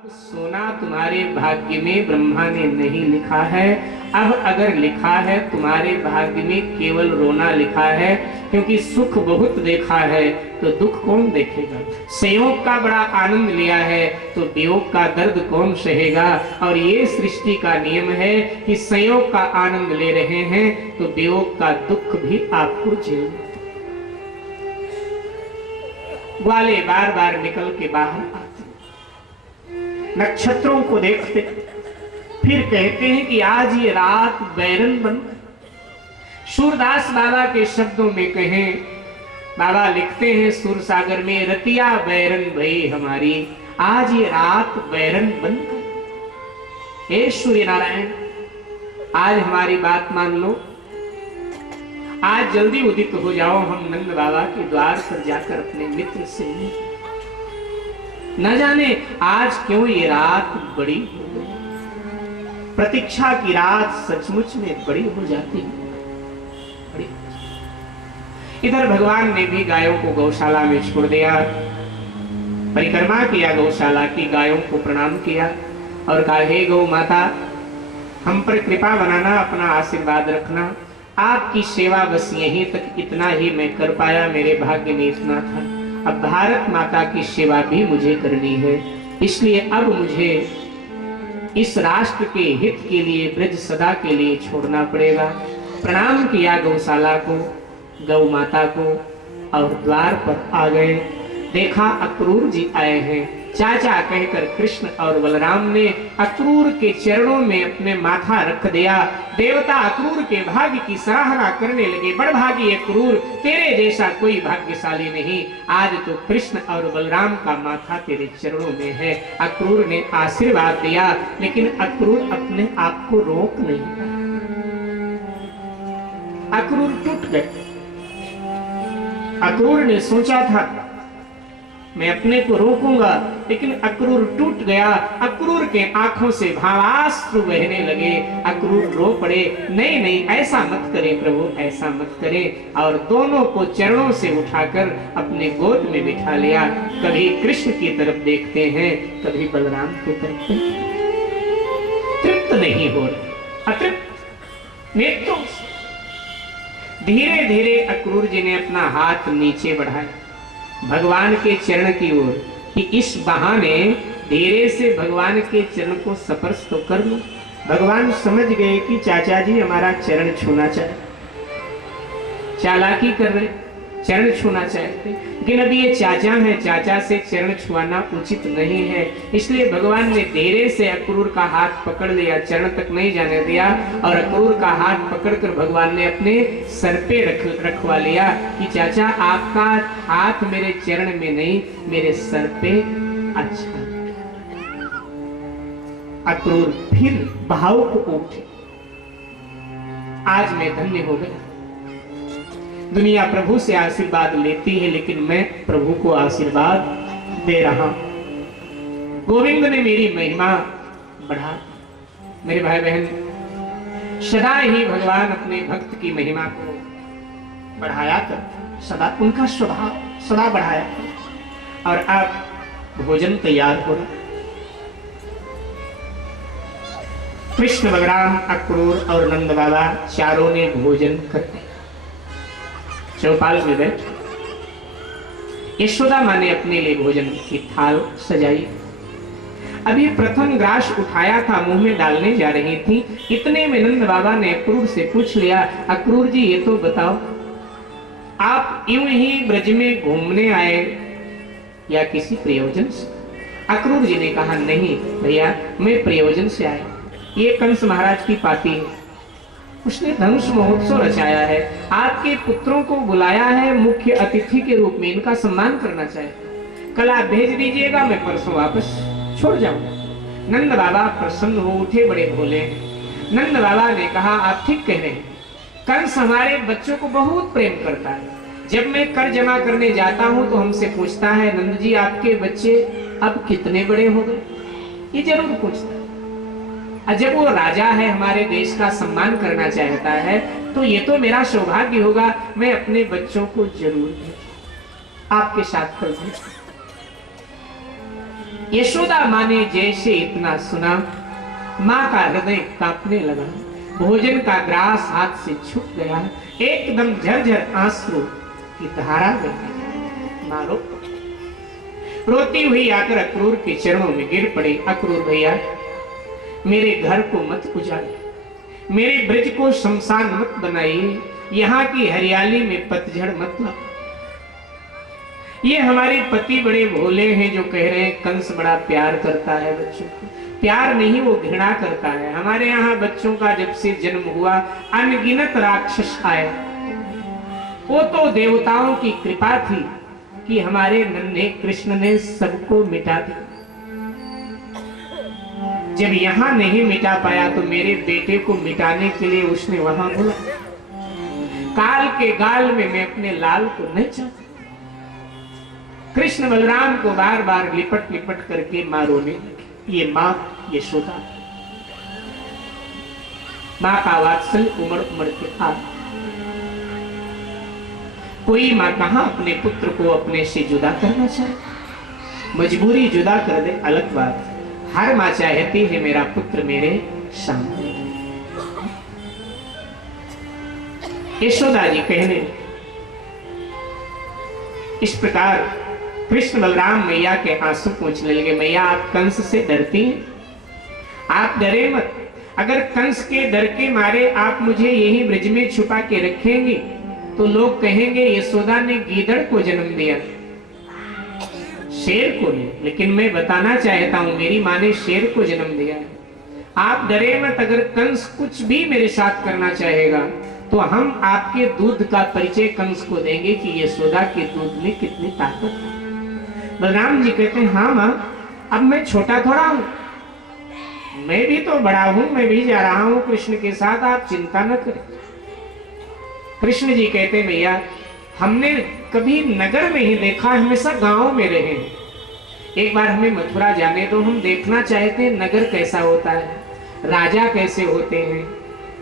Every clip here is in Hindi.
सोना तुम्हारे भाग्य में ब्रह्मा ने नहीं लिखा है। अब अगर लिखा है तुम्हारे भाग्य में केवल रोना लिखा है, क्योंकि सुख बहुत देखा है तो दुख कौन देखेगा। संयोग का बड़ा आनंद लिया है तो वियोग का दर्द कौन सहेगा। और ये सृष्टि का नियम है कि संयोग का आनंद ले रहे हैं तो वियोग का दुख भी आपको झेलना। ग्वाले बार बार निकल के बाहर आते, नक्षत्रों को देखते, फिर कहते हैं कि आज ये रात बैरन बन। सूरदास बाबा के शब्दों में कहें, बाबा लिखते हैं सुर सागर में, रतिया बैरन भई हमारी, आज ये रात बैरन बन। हे सूर्य नारायण, आज हमारी बात मान लो, आज जल्दी उदित हो जाओ, हम नंद बाबा के द्वार पर जाकर अपने मित्र से मिलें। न जाने आज क्यों ये रात बड़ी हो गई। प्रतीक्षा की रात सचमुच में बड़ी हो जाती है। इधर भगवान ने भी गायों को गौशाला में छोड़ दिया, परिक्रमा किया गौशाला की, गायों को प्रणाम किया और कहा, हे गौ माता, हम पर कृपा बनाना, अपना आशीर्वाद रखना। आपकी सेवा बस यहीं तक, इतना ही मैं कर पाया, मेरे भाग्य में इतना था। अब भारत माता की सेवा भी मुझे करनी है, इसलिए अब मुझे इस राष्ट्र के हित के लिए, ब्रज सदा के लिए छोड़ना पड़ेगा। प्रणाम किया गौशाला को, गौ माता को, और द्वार पर आ गए। देखा अक्रूर जी आए हैं। चाचा कहकर कृष्ण और बलराम ने अक्रूर के चरणों में अपने माथा रख दिया। देवता अक्रूर के भाग्य की सराहना करने लगे। बड़भागी अक्रूर, तेरे जैसा कोई भाग्यशाली नहीं, आज तो कृष्ण और बलराम का माथा तेरे चरणों में है। अक्रूर ने आशीर्वाद दिया, लेकिन अक्रूर अपने आप को रोक नहीं पाया। अक्रूर टूट गए। अक्रूर ने सोचा था मैं अपने को रोकूंगा, लेकिन अक्रूर टूट गया। अक्रूर के आंखों से भावाश्रु बहने लगे। अक्रूर रो पड़े, नहीं नहीं ऐसा मत करे प्रभु, ऐसा मत करे। और दोनों को चरणों से उठाकर अपने गोद में बिठा लिया। कभी कृष्ण की तरफ देखते हैं, कभी बलराम की तरफ। तृप्त नहीं हो रहे, अतृप्त नेत्रों से। धीरे धीरे अक्रूर जी ने अपना हाथ नीचे बढ़ाया भगवान के चरण की ओर, कि इस बहाने धीरे से भगवान के चरण को स्पर्श तो कर लो। भगवान समझ गए कि चाचा जी हमारा चरण छूना चाहे, चालाकी कर रहे, चरण छूना चाहते, लेकिन अब ये चाचा है, चाचा से चरण छुआना उचित नहीं है। इसलिए भगवान ने धीरे से अक्रूर का हाथ पकड़ लिया, चरण तक नहीं जाने दिया। और अक्रूर का हाथ पकड़कर भगवान ने अपने सर पे रखवा लिया कि चाचा आपका हाथ मेरे चरण में नहीं, मेरे सर पे। अच्छा, अक्रूर फिर भावुक उठे, आज मैं धन्य हो गया। दुनिया प्रभु से आशीर्वाद लेती है, लेकिन मैं प्रभु को आशीर्वाद दे रहा हूं। गोविंद ने मेरी महिमा बढ़ा। मेरे भाई बहन, सदा ही भगवान अपने भक्त की महिमा को बढ़ाया करता, सदा उनका स्वभाव सदा बढ़ाया। और अब भोजन तैयार हो रहा। कृष्ण, बलराम, अक्रूर और नंद बाबा चारों ने भोजन करते चौपाल में बैठ। यशोदा माँ ने अपने लिए भोजन की थाल सजाई। अभी प्रथम ग्रास उठाया था, मुंह में डालने जा रही थी, इतने में नंद बाबा ने अक्रूर से पूछ लिया, अक्रूर जी ये तो बताओ, आप यूं ही ब्रज में घूमने आए या किसी प्रयोजन से? अक्रूर जी ने कहा, नहीं भैया, मैं प्रयोजन से आया। ये कंस महाराज की पार्टी है, उसने धनुष महोत्सव रचाया है, आपके पुत्रों को बुलाया है मुख्य अतिथि के रूप में, इनका सम्मान करना चाहिए। कल आप भेज दीजिएगा, मैं परसों वापस छोड़ जाऊंगा। नंद बाबा प्रसन्न हो उठे, बड़े भोले। नंद बाबा ने कहा, आप ठीक कह रहे हैं, कंस हमारे बच्चों को बहुत प्रेम करता है। जब मैं कर जमा करने जाता हूं तो हमसे पूछता है, नंद जी आपके बच्चे अब कितने बड़े हो गए, ये जरूर पूछता है। जब वो राजा है, हमारे देश का सम्मान करना चाहता है, तो ये तो मेरा सौभाग्य होगा, मैं अपने बच्चों को जरूर आपके साथ कर दूं। यशोदा माँ ने जैसे इतना सुना, माँ का हृदय कांपने लगा, भोजन का ग्रास हाथ से छूट गया, एकदम झरझर आंसू की धारा बह माँ रो रोती हुई आकर अक्रूर के चरणों में गिर पड़ी। अक्रूर भैया, मेरे घर को मत उजाड़िए, मेरे ब्रज को शमशान मत बनाइए, यहाँ की हरियाली में पतझड़ मत लाओ। ये हमारे पति बड़े भोले हैं जो कह रहे हैं कंस बड़ा प्यार करता है बच्चों को। प्यार नहीं, वो घृणा करता है। हमारे यहाँ बच्चों का जब से जन्म हुआ अनगिनत राक्षस आए। वो तो देवताओं की कृपा थी कि हमारे नन्हे कृष्ण ने सबको मिटा दिया। जब यहाँ नहीं मिटा पाया तो मेरे बेटे को मिटाने के लिए उसने वहां बोला। काल के गाल में मैं अपने लाल को नहीं चाहता। कृष्ण बलराम को बार बार लिपट लिपट करके माँ रोने लगी। ये माँ यशोदा, माँ का वात्सल्य उमड़ उमड़ के आ। कोई माँ कहां अपने पुत्र को अपने से जुदा करना चाहे, मजबूरी जुदा कर दे अलग बात। हर माँ चाहती है मेरा पुत्र मेरे सामने। यशोदा जी कहने इस प्रकार कृष्ण बलराम मैया के आंसू पूछने लगे। मैया, आप कंस से डरती हैं? आप डरे मत। अगर कंस के डर के मारे आप मुझे यही ब्रज में छुपा के रखेंगे तो लोग कहेंगे यशोदा ने गीदड़ को जन्म दिया, शेर को नहीं। लेकिन मैं बताना चाहता हूं मेरी माँ ने शेर को जन्म दिया है। आप डरे मत। अगर कंस कुछ भी मेरे साथ करना चाहेगा तो हम आपके दूध का परिचय कंस को देंगे कि यशोदा के दूध में कितनी ताकत है। बलराम जी कहते हैं, हाँ माँ, अब मैं छोटा थोड़ा हूं, मैं भी तो बड़ा हूं, मैं भी जा रहा हूं कृष्ण के साथ, आप चिंता न करें। कृष्ण जी कहते भैया, हमने कभी नगर में ही देखा, हमेशा गांव में रहे हैं। एक बार हमें मथुरा जाने दो, हम देखना चाहते हैं नगर कैसा होता है, राजा कैसे होते हैं,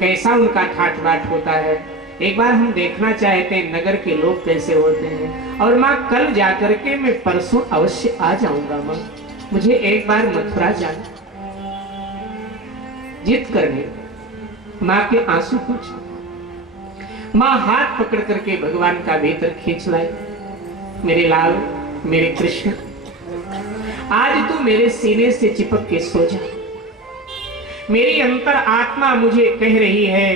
कैसा उनका ठाट बाट होता है। एक बार हम देखना चाहते हैं नगर के लोग कैसे होते हैं। और माँ, कल जाकर के मैं परसों अवश्य आ जाऊंगा माँ, मुझे एक बार मथुरा जाना। जिद करने माँ के आंसू पूछ। माँ हाथ पकड़ करके भगवान का भीतर खींच लाई। मेरे लाल, मेरे कृष्ण, आज तू मेरे सीने से चिपक के सो जा। मेरी अंतर आत्मा मुझे कह रही है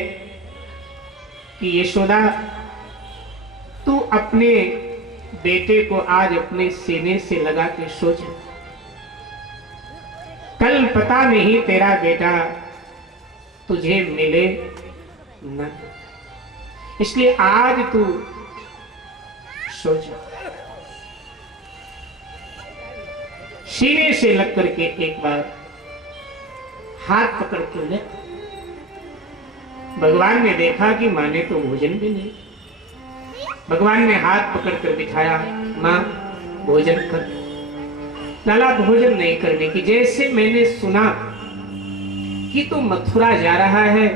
कि यशोदा, तू अपने बेटे को आज अपने सीने से लगा के सो जा। कल पता नहीं तेरा बेटा तुझे मिले न, इसलिए आज तू सो जा। सीने से लग करके एक बार हाथ पकड़ के ले। भगवान ने देखा कि माँ ने तो भोजन भी नहीं। भगवान ने हाथ पकड़ कर बिठाया, माँ भोजन कर। लाला भोजन नहीं करने की। जैसे मैंने सुना कि तू मथुरा जा रहा है,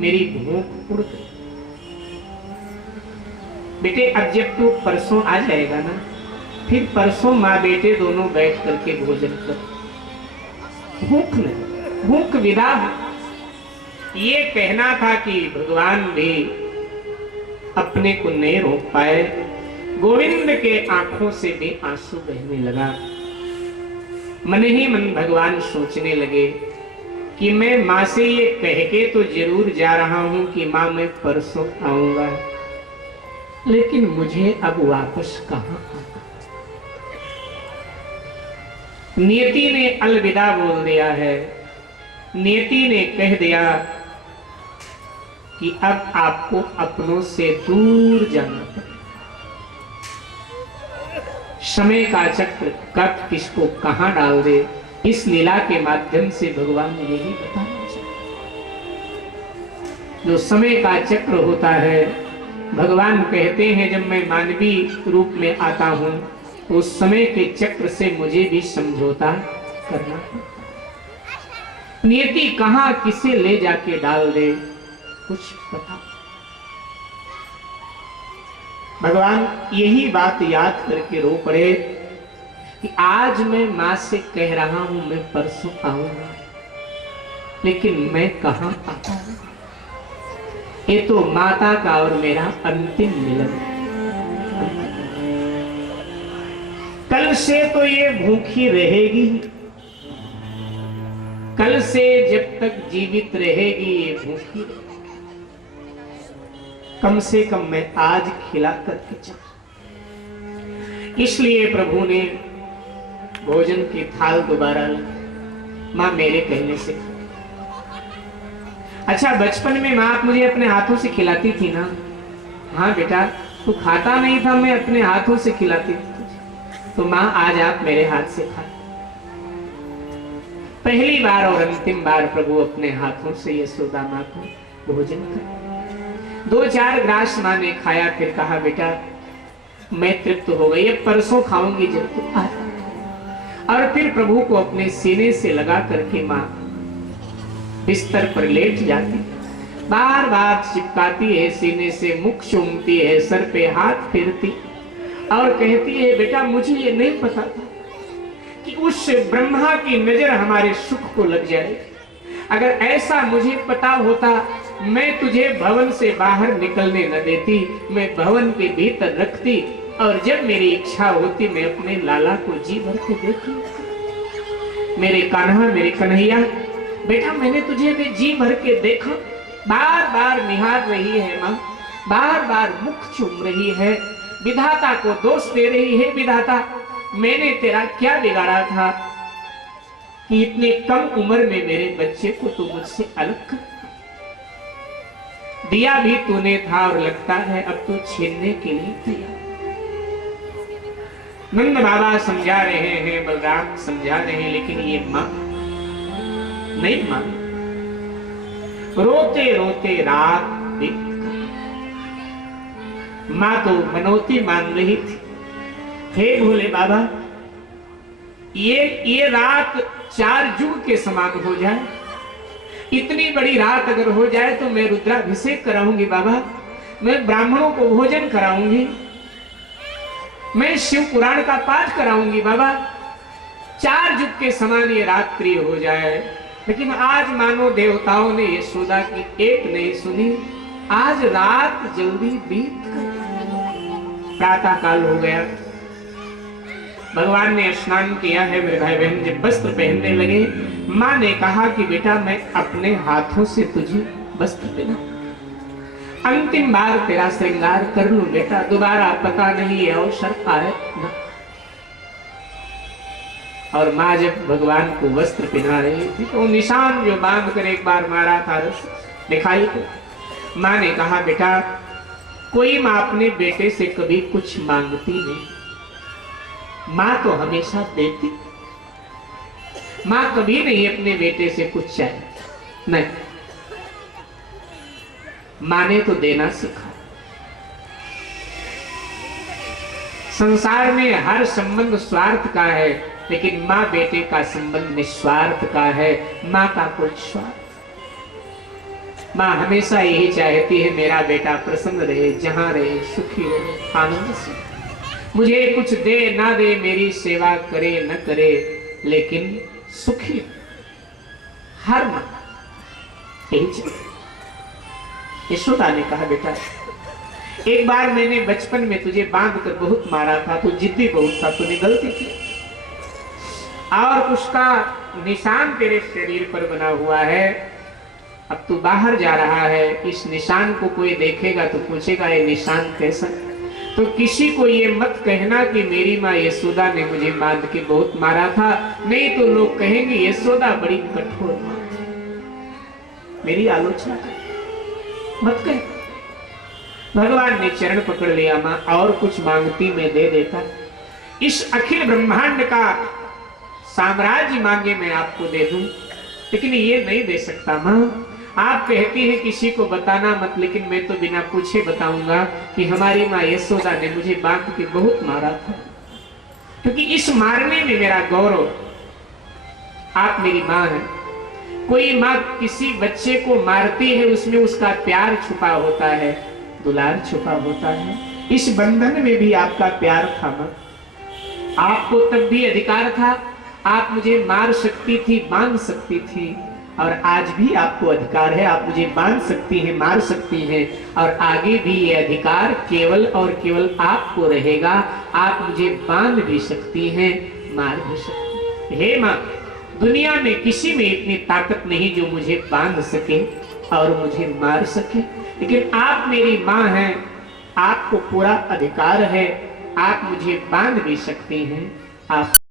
मेरी भूख उड़ गई। बेटे, अब जब तू परसों आ जाएगा ना, फिर परसों माँ बेटे दोनों बैठ करके भोजन कर। भूख नहीं, भूख विदा। ये कहना था कि भगवान भी अपने को नहीं रोक पाए। गोविंद के आंखों से भी आंसू बहने लगा। मन ही मन भगवान सोचने लगे कि मैं माँ से ये कह के तो जरूर जा रहा हूं कि माँ मैं परसों आऊंगा, लेकिन मुझे अब वापस कहां आना। नियति ने अलविदा बोल दिया है। नियति ने कह दिया कि अब आपको अपनों से दूर जाना पड़ेगा। समय का चक्र कब किसको कहां डाल दे, इस लीला के माध्यम से भगवान ने यही बताना चाहिए। जो समय का चक्र होता है, भगवान कहते हैं जब मैं मानवी रूप में आता हूं तो उस समय के चक्र से मुझे भी समझौता करना पड़ता। नियति कहां किसे ले जाके डाल दे कुछ पता। भगवान यही बात याद करके रो पड़े। कि आज मैं मां से कह रहा हूं मैं परसों आऊंगा, लेकिन मैं कहां आता हूं। ये तो माता का और मेरा अंतिम मिलन। कल से तो ये भूखी रहेगी, कल से जब तक जीवित रहेगी ये भूखी रहेगी। कम से कम मैं आज खिला करके चला। इसलिए प्रभु ने भोजन की थाल दोबारा लाई। मां मेरे कहने से। अच्छा, बचपन में मां आप मुझे अपने हाथों से खिलाती थी ना? हाँ बेटा, तू खाता नहीं था, मैं अपने हाथों से खिलाती थी। तो मां आज आप मेरे हाथ से खा। पहली बार और अंतिम बार प्रभु अपने हाथों से यशोदा मां को भोजन कर 2-4 ग्रास मां ने खाया। फिर कहा बेटा मैं तृप्त हो गई, अब परसों खाऊंगी जब तू आ। और फिर प्रभु को अपने सीने से लगा करके मां बिस्तर पर लेट जाती, बार बार चिपकाती है सीने से, मुख चूमती है, सर पे हाथ फेरती और कहती है बेटा मुझे ये नहीं पता था कि उस ब्रह्मा की नजर हमारे सुख को लग जाए। अगर ऐसा मुझे पता होता मैं तुझे भवन से बाहर निकलने न देती, मैं भवन के भीतर रखती और जब मेरी इच्छा होती मैं अपने लाला को जी भर के देखती। मेरे कान्हा, मेरे कन्हैया, बेटा मैंने तुझे भी जी भर के देखा। बार बार निहार रही है मां, बार बार मुख चूम रही है, विधाता को दोष दे रही है। विधाता मैंने तेरा क्या बिगाड़ा था कि इतने कम उम्र में मेरे बच्चे को तू मुझसे अलग कर दिया भी तूने था और लगता है अब तो छीनने के लिए तैयार। नंद बाबा समझा रहे हैं, बलराम समझा रहे हैं, लेकिन ये मां नहीं मान। रोते रोते रात बीत गई। मां तो मनौती मान रही थी, हे भोले बाबा ये रात 4 युग के समान हो जाए। इतनी बड़ी रात अगर हो जाए तो मैं रुद्राभिषेक कराऊंगी बाबा, मैं ब्राह्मणों को भोजन कराऊंगी, मैं शिव पुराण का पाठ कराऊंगी बाबा। 4 युग के समान ये रात्रि हो जाए। लेकिन आज मानो देवताओं ने यशोदा की एक नहीं सुनी। आज रात जल्दी बीत गई, प्रातः काल हो गया। भगवान ने स्नान किया है। मेरे भाई बहन जब वस्त्र पहनने लगे, मां ने कहा कि बेटा मैं अपने हाथों से तुझे वस्त्र पहना, अंतिम बार तेरा श्रृंगार कर लूं बेटा, दोबारा पता नहीं ये अवसर आए ना। और मां जब भगवान को वस्त्र पहना रही थी तो निशान जो बांध कर एक बार मारा था दिखाई को, मां ने कहा बेटा कोई मां अपने बेटे से कभी कुछ मांगती नहीं, मां तो हमेशा देती। मां कभी नहीं अपने बेटे से कुछ चाहती, नहीं, मां ने तो देना सीखा। संसार में हर संबंध स्वार्थ का है, लेकिन मां बेटे का संबंध निस्वार्थ का है। मां का कोई स्वार्थ, मां हमेशा यही चाहती है मेरा बेटा प्रसन्न रहे, जहां रहे सुखी रहे, आनंद से। मुझे कुछ दे ना दे, मेरी सेवा करे न करे, लेकिन सुखी। हर मां यही चाहती। यशोदा ने कहा बेटा एक बार मैंने बचपन में तुझे बांध कर बहुत मारा था, तू जिद्दी बहुत था, तूने गलती की और उसका निशान तेरे शरीर पर बना हुआ है। अब तू बाहर जा रहा है, इस निशान को कोई देखेगा तो पूछेगा ये निशान कैसा। तो किसी को ये मत कहना कि मेरी माँ यशोदा ने मुझे बांध के बहुत मारा था, नहीं तो लोग कहेंगे यशोदा बड़ी कठोर माँ, मेरी आलोचना कर मत कह। भगवान ने चरण पकड़ लिया, मां और कुछ मांगती मैं दे देता, इस अखिल ब्रह्मांड का साम्राज्य मांगे मैं आपको दे दूं, लेकिन ये नहीं दे सकता मां। आप कहती हैं किसी को बताना मत, लेकिन मैं तो बिना पूछे बताऊंगा कि हमारी माँ यशोदा ने मुझे बांध के बहुत मारा था, क्योंकि इस मारने में मेरा गौरव। आप मेरी माँ हैं। कोई माँ किसी बच्चे को मारती है, उसमें उसका प्यार छुपा होता है, दुलार छुपा होता है। इस बंधन में भी आपका प्यार था माँ, आपको तब भी अधिकार था, आप मुझे मार सकती थी, बांध सकती थी, और आज भी आपको अधिकार है, आप मुझे बांध सकती हैं, मार सकती हैं, और आगे भी ये अधिकार केवल और केवल आपको रहेगा। आप मुझे बांध भी सकती हैं, मार भी सकती हैं। हे मां, दुनिया में किसी में इतनी ताकत नहीं जो मुझे बांध सके और मुझे मार सके, लेकिन आप मेरी मां हैं, आपको पूरा अधिकार है, आप मुझे बांध भी सकती हैं, आप